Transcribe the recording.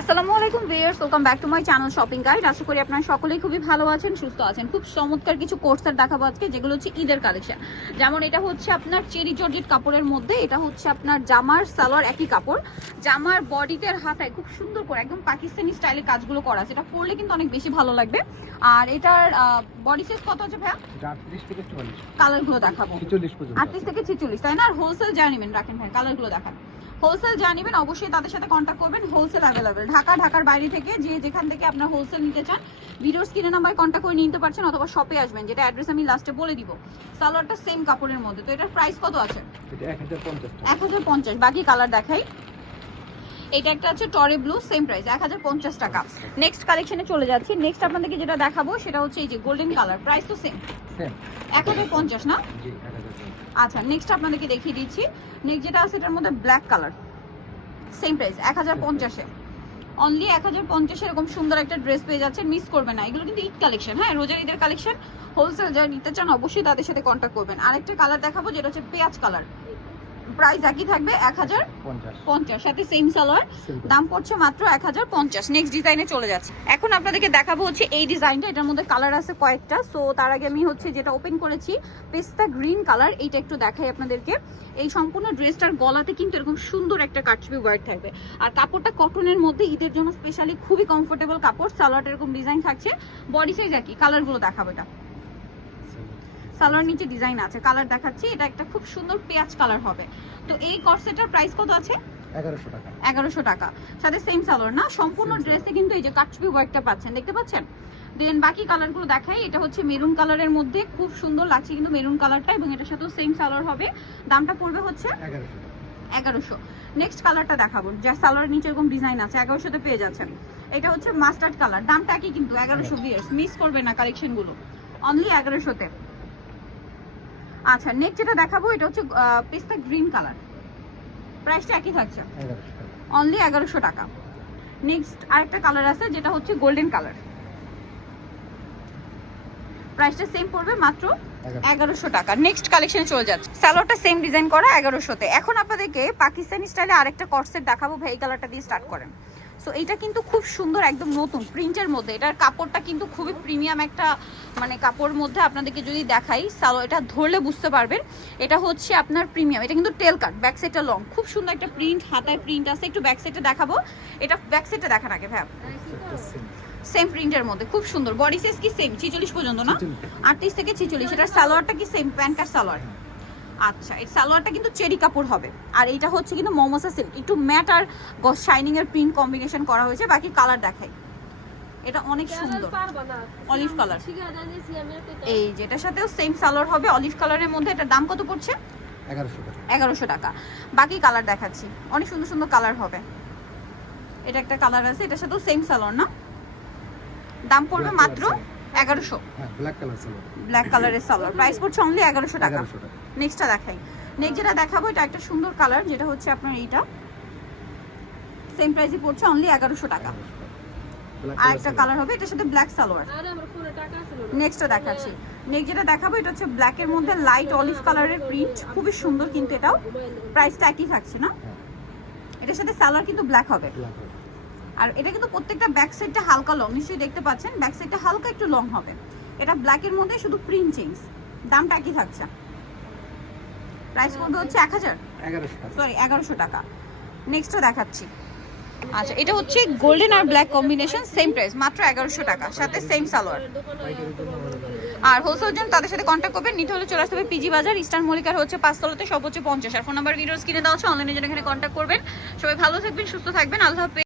আসসালামু আলাইকুম viewers, welcome back to my channel shopping guide. আশা করি আপনারা সকলেই খুবই ভালো আছেন, সুস্থ আছেন। খুব চমৎকার কিছু কোর্সের দেখাবো আজকে, যেগুলো হচ্ছে ঈদের কালেকশন। যেমন এটা হচ্ছে আপনার চেরি জর্জেট কাপড়ের মধ্যে, এটা হচ্ছে আপনার জামার সালোয়ার একই কাপড়, জামার বডিতে আর হাতায় খুব সুন্দর করে একদম পাকিস্তানি স্টাইলে কাজগুলো করা আছে। এটা পরলে কিন্তু অনেক বেশি ভালো লাগবে। আর এটার বডি সাইজ কত আছে ভাইয়া? 38 থেকে 44 কালারগুলো দেখাবো 46 পর্যন্ত 38 থেকে 46, তাই না? আর হোলসেল যা নেবেন রাখেন ভাই, কালারগুলো দেখান। হোলসেল যা নেবেন অবশ্যই তাদের সাথে কন্ট্যাক্ট করবেন। হোলসেল অ্যাভেলেবেল ঢাকার বাইরে থেকে যেখান থেকে আপনার হোলসেল নিতে চান, ভিডিওর স্ক্রিনে নাম্বার কন্ট্যাক্ট করে নিতে পারছেন, অথবা শপে আসবেন, যেটা অ্যাড্রেস আমি লাস্টে বলে দিব। সালোয়ারটা সেম কাপড়ের মধ্যে, তো এটার প্রাইস কত আছে? এটা 1050 টাকা। 1050। বাকি কালার দেখাই। এটা একটা আছে টরে ব্লু, সেম প্রাইস 1050 টাকা। নেক্সট কালেকশনে চলে যাচ্ছি। নেক্সট আপনাদেরকে যেটা দেখাবো সেটা হচ্ছে এই যে গোল্ডেন কালার, প্রাইস তো সেম 1050 না? জি 1050। আচ্ছা, নেক্সট আপনাদেরকে দেখিয়ে দিচ্ছি। নেক্সট যেটা আছে এটার মধ্যে ব্ল্যাক কালার, সেম প্রাইস 1050-এ। অনলি 1050 এরকম সুন্দর একটা ড্রেস পেয়ে যাচ্ছেন, মিস করবেন না। এগুলো কিন্তু ঈদ কালেকশন, হ্যাঁ, রোজার ঈদের কালেকশন। হোলসেল যারা নিতে চান অবশ্যই তাদের সাথে কন্ট্যাক্ট করবেন। আরেকটা কালার দেখাবো যেটা হচ্ছে পেঁয়াজ কালার, প্রাইস একই থাকবে 1050, সাথে সেম সালোয়ার, দাম পড়ছে মাত্র 1050। নেক্সট ডিজাইনে চলে যাচ্ছে। এখন আপনাদেরকে দেখাবো হচ্ছে এই ডিজাইনটা, এটার মধ্যে কালার আছে কয়েকটা। সো তার আগে আমি হচ্ছে যেটা ওপেন করেছি পেস্তা গ্রিন কালার, এইটা একটু দেখাই আপনাদেরকে। এই সম্পূর্ণ ড্রেসটার গলাতে কিন্তু এরকম সুন্দর একটা কাটছবি ওয়ার্ক থাকবে, আর কাপড়টা কটনের মধ্যে, ঈদের জন্য স্পেশালি খুবই কমফোর্টেবল কাপড়। সালোয়ারটা এরকম ডিজাইন থাকছে, বডি সাইজ একই। কালারগুলো দেখাবো। এটা সালোয়ার নিচে ডিজাইন আছে, কালার দেখাচ্ছি। এটা একটা খুব সুন্দর পেঁয়াজ কালার হবে। তো এই কর্সেটার প্রাইস কত আছে? 1100 টাকা। 1100 টাকা, সাথে সেম সালোয়ার না? সম্পূর্ণ ড্রেসে কিন্তু এই যে কাটছবি ওয়ার্কটা পাচ্ছেন, দেখতে পাচ্ছেন। দেন বাকি কালারগুলো দেখাই। এটা হচ্ছে মেরুন কালারের মধ্যে, খুব সুন্দর লাগছে কিন্তু মেরুন কালারটা, এবং এটার সাথেও সেম সালোয়ার হবে। দামটা পড়বে হচ্ছে 1100। নেক্সট কালারটা দেখাবো, যা সালোয়ার নিচে এরকম ডিজাইন আছে, 1100-তে পেয়ে যাচ্ছেন। এটা হচ্ছে মাস্টার্ড কালার, দামটা কি কিন্তু 1100 ভিউয়ার্স, মিস করবে না কালেকশনগুলো, অনলি 1100-তে। আচ্ছা, নেক্সট যেটা দেখাবো এটা হচ্ছে পেস্তা গ্রিন কালার, প্রাইসটা একই থাকছে, অনলি 1100 টাকা। নেক্সট আরেকটা কালার আছে যেটা হচ্ছে গোল্ডেন কালার, প্রাইসটা সেম পড়বে মাত্র 1100 টাকা। নেক্সট কালেকশনে চলে যাচ্ছে। সালোয়ারটা সেম ডিজাইন করা 1100-তে। এখন আপনাদেরকে পাকিস্তানি স্টাইলে আরেকটা কর্সেট দেখাবো ভাই, এই কালারটা দিয়ে স্টার্ট করেন। সো এটা কিন্তু খুব সুন্দর, একদম নতুন প্রিন্টের মধ্যে। এটার কাপড়টা কিন্তু খুবই প্রিমিয়াম একটা মানে কাপড়ের মধ্যে। আপনাদেরকে যদি দেখাই, সালোয়ার এটা ধরলে বুঝতে পারবেন এটা হচ্ছে আপনার প্রিমিয়াম। এটা কিন্তু টেল কাট, ব্যাক সাইডটা লং, খুব সুন্দর একটা প্রিন্ট, হাতায় প্রিন্ট আছে। একটু ব্যাক সাইডটা দেখাবো, এটা ব্যাক সাইডটা দেখান আগে ভাই। সেম প্রিন্টের মধ্যে খুব সুন্দর। বডি সাইজ কি সেম 46 পর্যন্ত না? 38 থেকে 46। এটার সালোয়ারটা কি সেম প্যান্ট কাট সালোয়ার? আচ্ছা, এই সালোয়ারটা কিন্তু চেরি কাপড় হবে, আর এইটা হচ্ছে কিন্তু মমোসা সিল্ক, একটু ম্যাট আর শাইনিং এর প্রিন্ট কম্বিনেশন করা হয়েছে। বাকি কালার দেখাই। এটা অনেক সুন্দর অলিভ কালার, এই যেটার সাথেও সেম সালোয়ার হবে অলিভ কালারের মধ্যে। এটার দাম কত পড়ছে? 1100 টাকা। বাকি কালার দেখাচ্ছি, অনেক সুন্দর সুন্দর কালার হবে। এটা একটা কালার আছে, এটার সাথেও সেম সালোয়ার না? দাম পড়বে মাত্র 1100। ব্ল্যাক কালারের সালোয়ার, প্রাইস পড়ছে অনলি 1100 টাকা। নেক্সটটা দেখাই। নেক্সট যেটা দেখাবো এটা একটা সুন্দর কালার, যেটা হচ্ছে আপনার এইটা সেম প্রাইসে পড়ছে অনলি 1100 টাকা। আর একটা কালার হবে এটার সাথে ব্ল্যাক সালোয়ার। নেক্সটটা দেখাচ্ছি। নেক্সট যেটা দেখাবো এটা হচ্ছে ব্ল্যাকের মধ্যে লাইট অলিভ কালারের প্রিন্ট, খুবই সুন্দর কিন্তু এটাও। প্রাইসটা একই থাকছে না? এটার সাথে সালোয়ার কিন্তু ব্ল্যাক হবে। আর এটা কিন্তু প্রত্যেকটা ব্যাক সাইডটা হালকা লং, নিশ্চয়ই দেখতে পাচ্ছেন, ব্যাক সাইডটা হালকা একটু লং হবে। এটা ব্ল্যাকের মধ্যে শুধু প্রিন্ট চেঞ্জ, দামটা একই থাকছে। প্রাইস পড়বে হচ্ছে 1100 টাকা। নেক্সটটা দেখাচ্ছি। আচ্ছা, এটা হচ্ছে গোল্ডেন আর ব্ল্যাক কম্বিনেশন, সেম প্রাইস মাত্র 1100 টাকা, সাথে সেম সালোয়ার। আর হোলসেল জন্য তাদের সাথে কন্ট্যাক্ট করবেন। নিতে হলে চলে আসতে হবে পিজি বাজার, ইস্টার্ন মল্লিকার হচ্ছে 5 তলাতে, সব হচ্ছে 50। আর ফোন নাম্বার ভিডিওস কিনে দেওয়া আছে, অনলাইনে জন্য এখানে কন্ট্যাক্ট করবেন। সবাই ভালো থাকবেন, সুস্থ থাকবেন, আল্লাহ হাফেজ।